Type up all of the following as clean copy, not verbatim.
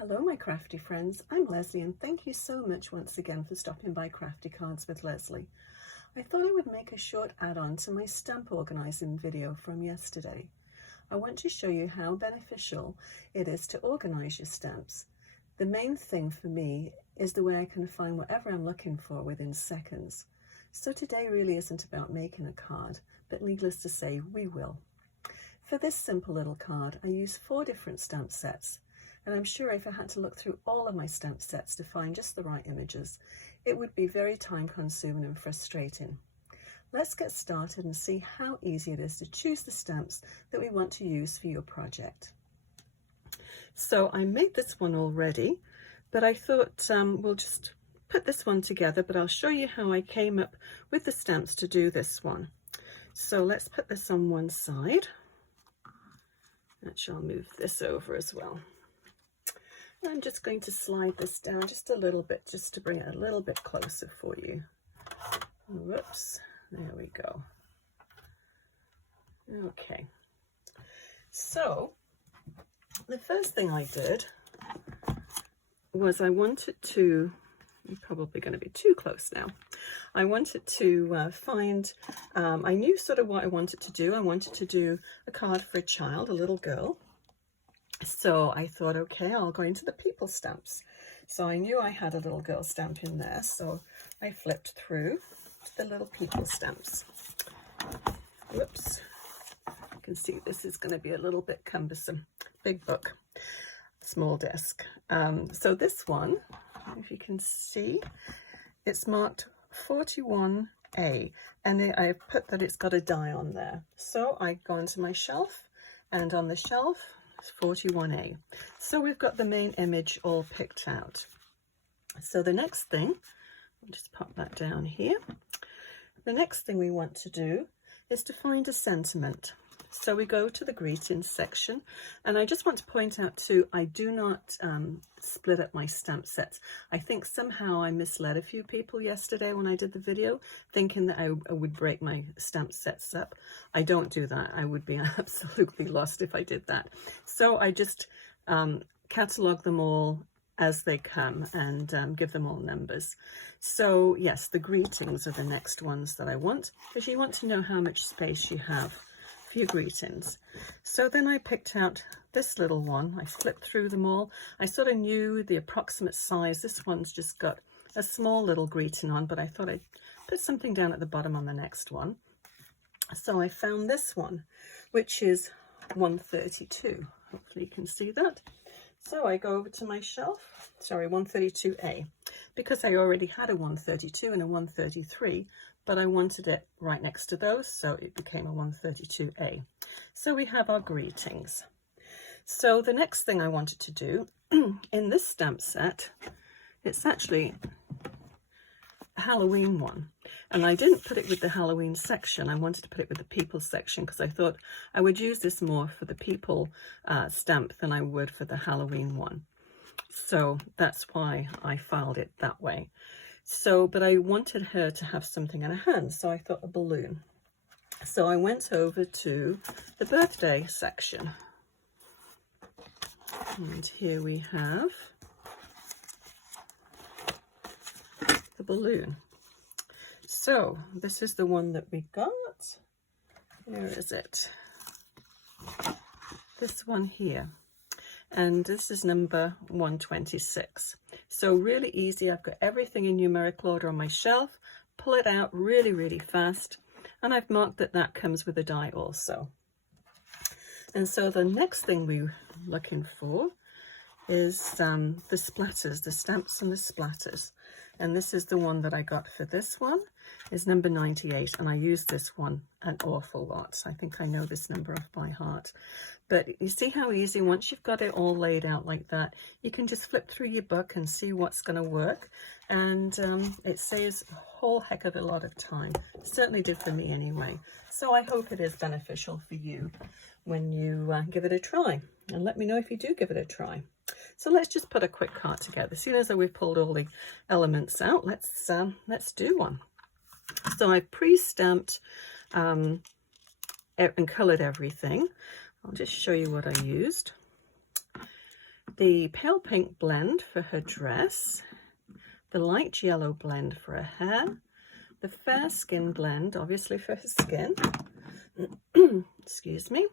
Hello my crafty friends, I'm Leslie and thank you so much once again for stopping by Crafty Cards with Leslie. I thought I would make a short add-on to my stamp organising video from yesterday. I want to show you how beneficial it is to organise your stamps. The main thing for me is the way I can find whatever I'm looking for within seconds. So today really isn't about making a card, but needless to say, we will. For this simple little card, I use 4 different stamp sets. And I'm sure if I had to look through all of my stamp sets to find just the right images, it would be very time consuming and frustrating. Let's get started and see how easy it is to choose the stamps that we want to use for your project. So I made this one already, but I thought we'll just put this one together, but I'll show you how I came up with the stamps to do this one. So let's put this on one side. Actually, I'll move this over as well. I'm just going to slide this down just a little bit, just to bring it a little bit closer for you. Whoops, there we go. Okay, so the first thing I did was I wanted to, I'm probably going to be too close now. I wanted to find, I knew sort of what I wanted to do. I wanted to do a card for a child, a little girl. So I thought, okay, I'll go into the people stamps. So I knew I had a little girl stamp in there, so I flipped through to the little people stamps. Whoops, you can see this is going to be a little bit cumbersome. Big book, small desk. So this one, if you can see, it's marked 41A, and I put that it's got a die on there. So I go into my shelf, and on the shelf, 41A. So we've got the main image all picked out. So the next thing, I'll just pop that down here. The next thing we want to do is to find a sentiment. So we go to the greetings section, and I just want to point out too, I do not split up my stamp sets. I think somehow I misled a few people yesterday when I did the video, thinking that I would break my stamp sets up. I don't do that. I would be absolutely lost if I did that. So I just catalog them all as they come and give them all numbers. So yes, the greetings are the next ones that I want, because you want to know how much space you have for your greetings. So then I picked out this little one. I flipped through them all. I sort of knew the approximate size. This one's just got a small little greeting on, but I thought I'd put something down at the bottom on the next one. So I found this one, which is 132. Hopefully you can see that. So I go over to my shelf, sorry, 132A, because I already had a 132 and a 133, but I wanted it right next to those, so it became a 132A. So we have our greetings. So the next thing I wanted to do in this stamp set, it's actually a Halloween one, and I didn't put it with the Halloween section. I wanted to put it with the people section because I thought I would use this more for the people stamp than I would for the Halloween one. So that's why I filed it that way. So, but I wanted her to have something in her hand, so I thought a balloon. So I went over to the birthday section. And here we have the balloon. So this is the one that we got. Where is it? This one here. And this is number 126. So really easy. I've got everything in numerical order on my shelf. Pull it out really, really fast. And I've marked that that comes with a die also. And so the next thing we're looking for is the splatters, the stamps and the splatters. And this is the one that I got for this one, is number 98. And I use this one an awful lot. I think I know this number off by heart. But you see how easy, once you've got it all laid out like that, you can just flip through your book and see what's going to work. And it saves a whole heck of a lot of time. It certainly did for me anyway. So I hope it is beneficial for you when you give it a try. And let me know if you do give it a try. So let's just put a quick card together. As soon as we've pulled all the elements out, let's do one. So I've pre-stamped and coloured everything. I'll just show you what I used. the pale pink blend for her dress, the light yellow blend for her hair, the fair skin blend, obviously for her skin, excuse me,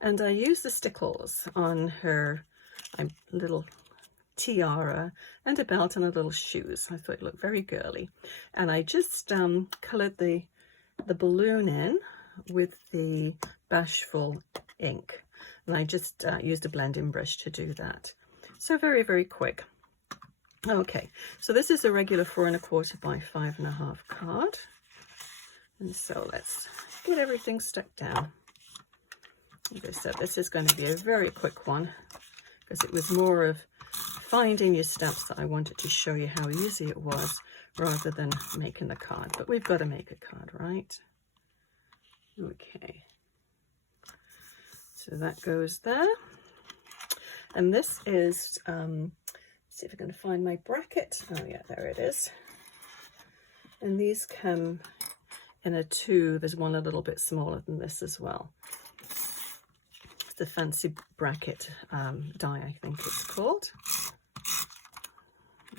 and I used the Stickles on her little tiara and a belt and a little shoes. I thought it looked very girly, and I just coloured the balloon in with the Bashful ink, and I just used a blending brush to do that. So very, very quick. Okay, so this is a regular 4 1/4 by 5 1/2 card, and so let's get everything stuck down. Like I said, this is going to be a very quick one because it was more of finding your stamps that I wanted to show you how easy it was rather than making the card. But we've got to make a card, right? Okay. So that goes there. And this is, see if I can find my bracket. Oh yeah, there it is. And these come in a 2. There's one a little bit smaller than this as well. It's the fancy bracket die, I think it's called.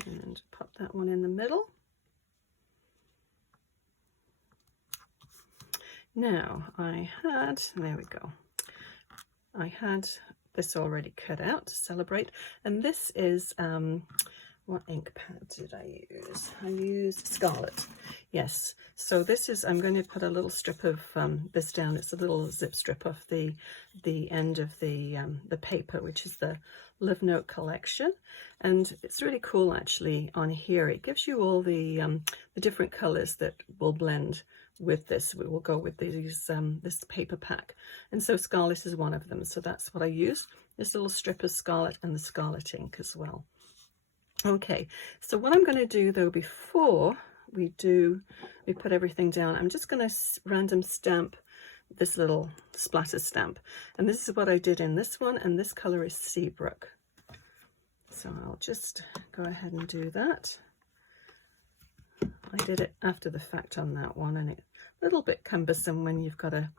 And pop that one in the middle. Now there we go. I had this already cut out to celebrate, and this is what ink pad did I use? I used Scarlet. Yes, so this is, I'm going to put a little strip of this down. It's a little zip strip off the end of the paper, which is the Live Note collection, and it's really cool actually. On here it gives you all the different colors that will blend with this. We will go with these this paper pack, and so Scarlet is one of them, so that's what I use, this little strip of Scarlet and the Scarlet ink as well. Okay, so what I'm going to do though before we put everything down, I'm just going to random stamp this little splatter stamp, and this is what I did in this one, and this color is Seabrook, so I'll just go ahead and do that. I did it after the fact on that one, and it's a little bit cumbersome when you've got a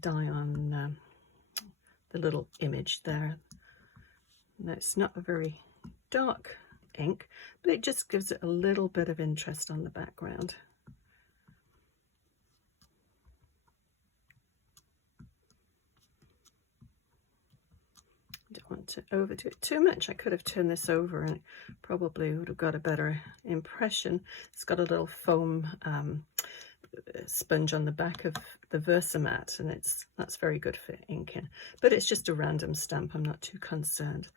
die on the little image there. No, it's not a very dark ink, but it just gives it a little bit of interest on the background. Don't want to overdo it too much. I could have turned this over and it probably would have got a better impression. It's got a little foam sponge on the back of the Versamat, and that's very good for inking, but it's just a random stamp. I'm not too concerned.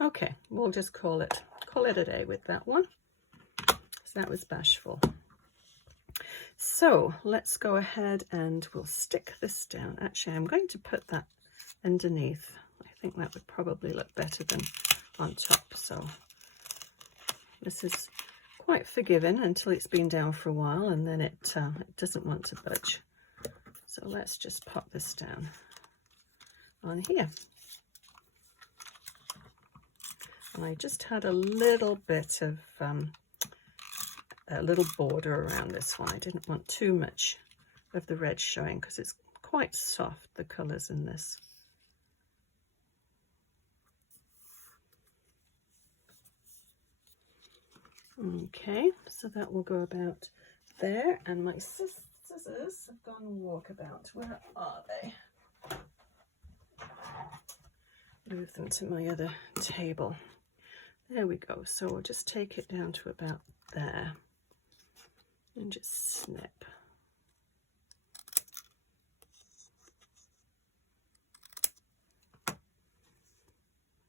Okay, we'll just call it a day with that one. So that was Bashful. So let's go ahead and we'll stick this down. Actually, I'm going to put that underneath. I think that would probably look better than on top. So this is quite forgiving until it's been down for a while, and then it doesn't want to budge. So let's just pop this down on here. And I just had a little bit of a little border around this one. I didn't want too much of the red showing because it's quite soft, the colours in this. Okay, so that will go about there, and my scissors have gone walkabout. Where are they? Move them to my other table. There we go. So we'll just take it down to about there and just snip.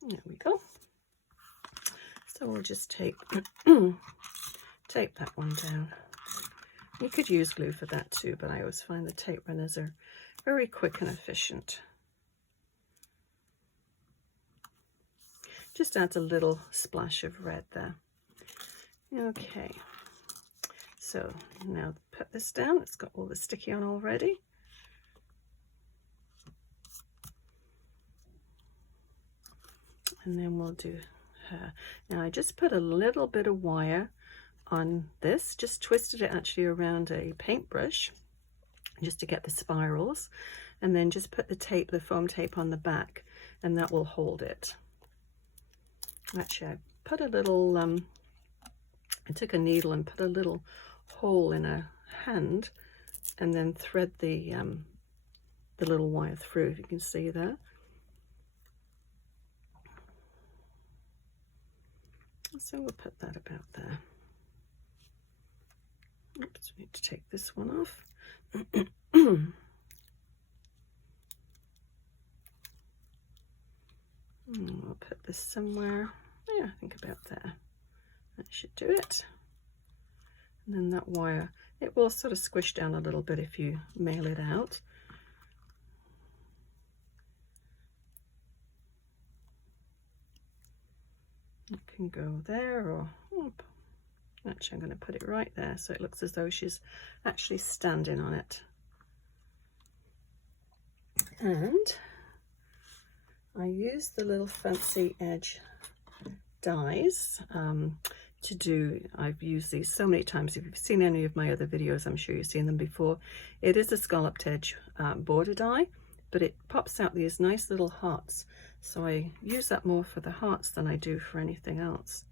There we go. So we'll just tape that one down. You could use glue for that too, but I always find the tape runners are very quick and efficient. Just adds a little splash of red there. Okay, so now put this down. It's got all the sticky on already. And then we'll do her. Now I just put a little bit of wire on this, just twisted it actually around a paintbrush just to get the spirals, and then just put the tape, the foam tape on the back, and that will hold it. Actually, I put a little, I took a needle and put a little hole in a hand and then thread the little wire through, if you can see there. So we'll put that about there. Oops, we need to take this one off. We'll put this somewhere. Yeah, I think about there. That should do it. And then that wire, it will sort of squish down a little bit if you mail it out. It can go there, or actually I'm going to put it right there so it looks as though she's actually standing on it. And I use the little fancy edge dies to do, I've used these so many times. If you've seen any of my other videos, I'm sure you've seen them before. It is a scalloped edge border die, but it pops out these nice little hearts. So I use that more for the hearts than I do for anything else.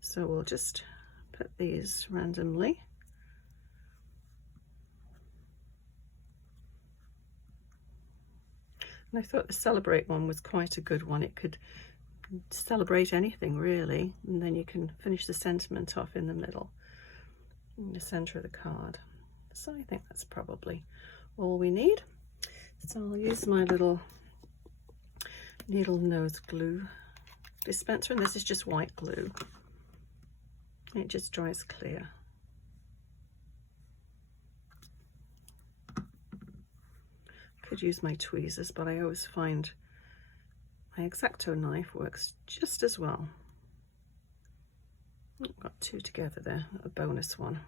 So we'll just put these randomly. And I thought the Celebrate one was quite a good one. It could celebrate anything really, and then you can finish the sentiment off in the middle, in the center of the card. So I think that's probably all we need. So I'll use my little needle nose glue dispenser, and this is just white glue. It just dries clear. Could use my tweezers, but I always find my X-Acto knife works just as well. I've got two together there, a bonus one.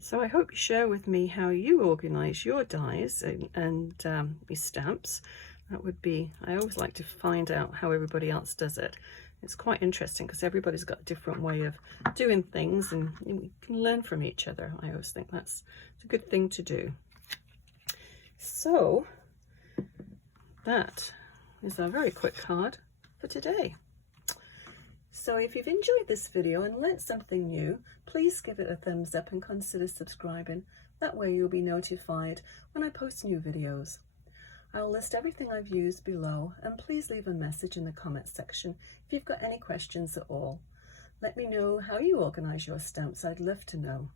So I hope you share with me how you organize your dies and your stamps. That would be, I always like to find out how everybody else does it. It's quite interesting because everybody's got a different way of doing things, and we can learn from each other. I always think that's a good thing to do. So that is a very quick card for today. So if you've enjoyed this video and learnt something new, please give it a thumbs up and consider subscribing. That way you'll be notified when I post new videos. I'll list everything I've used below, and please leave a message in the comments section if you've got any questions at all. Let me know how you organise your stamps. I'd love to know.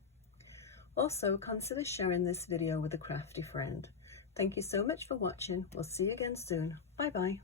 Also, consider sharing this video with a crafty friend. Thank you so much for watching. We'll see you again soon. Bye bye.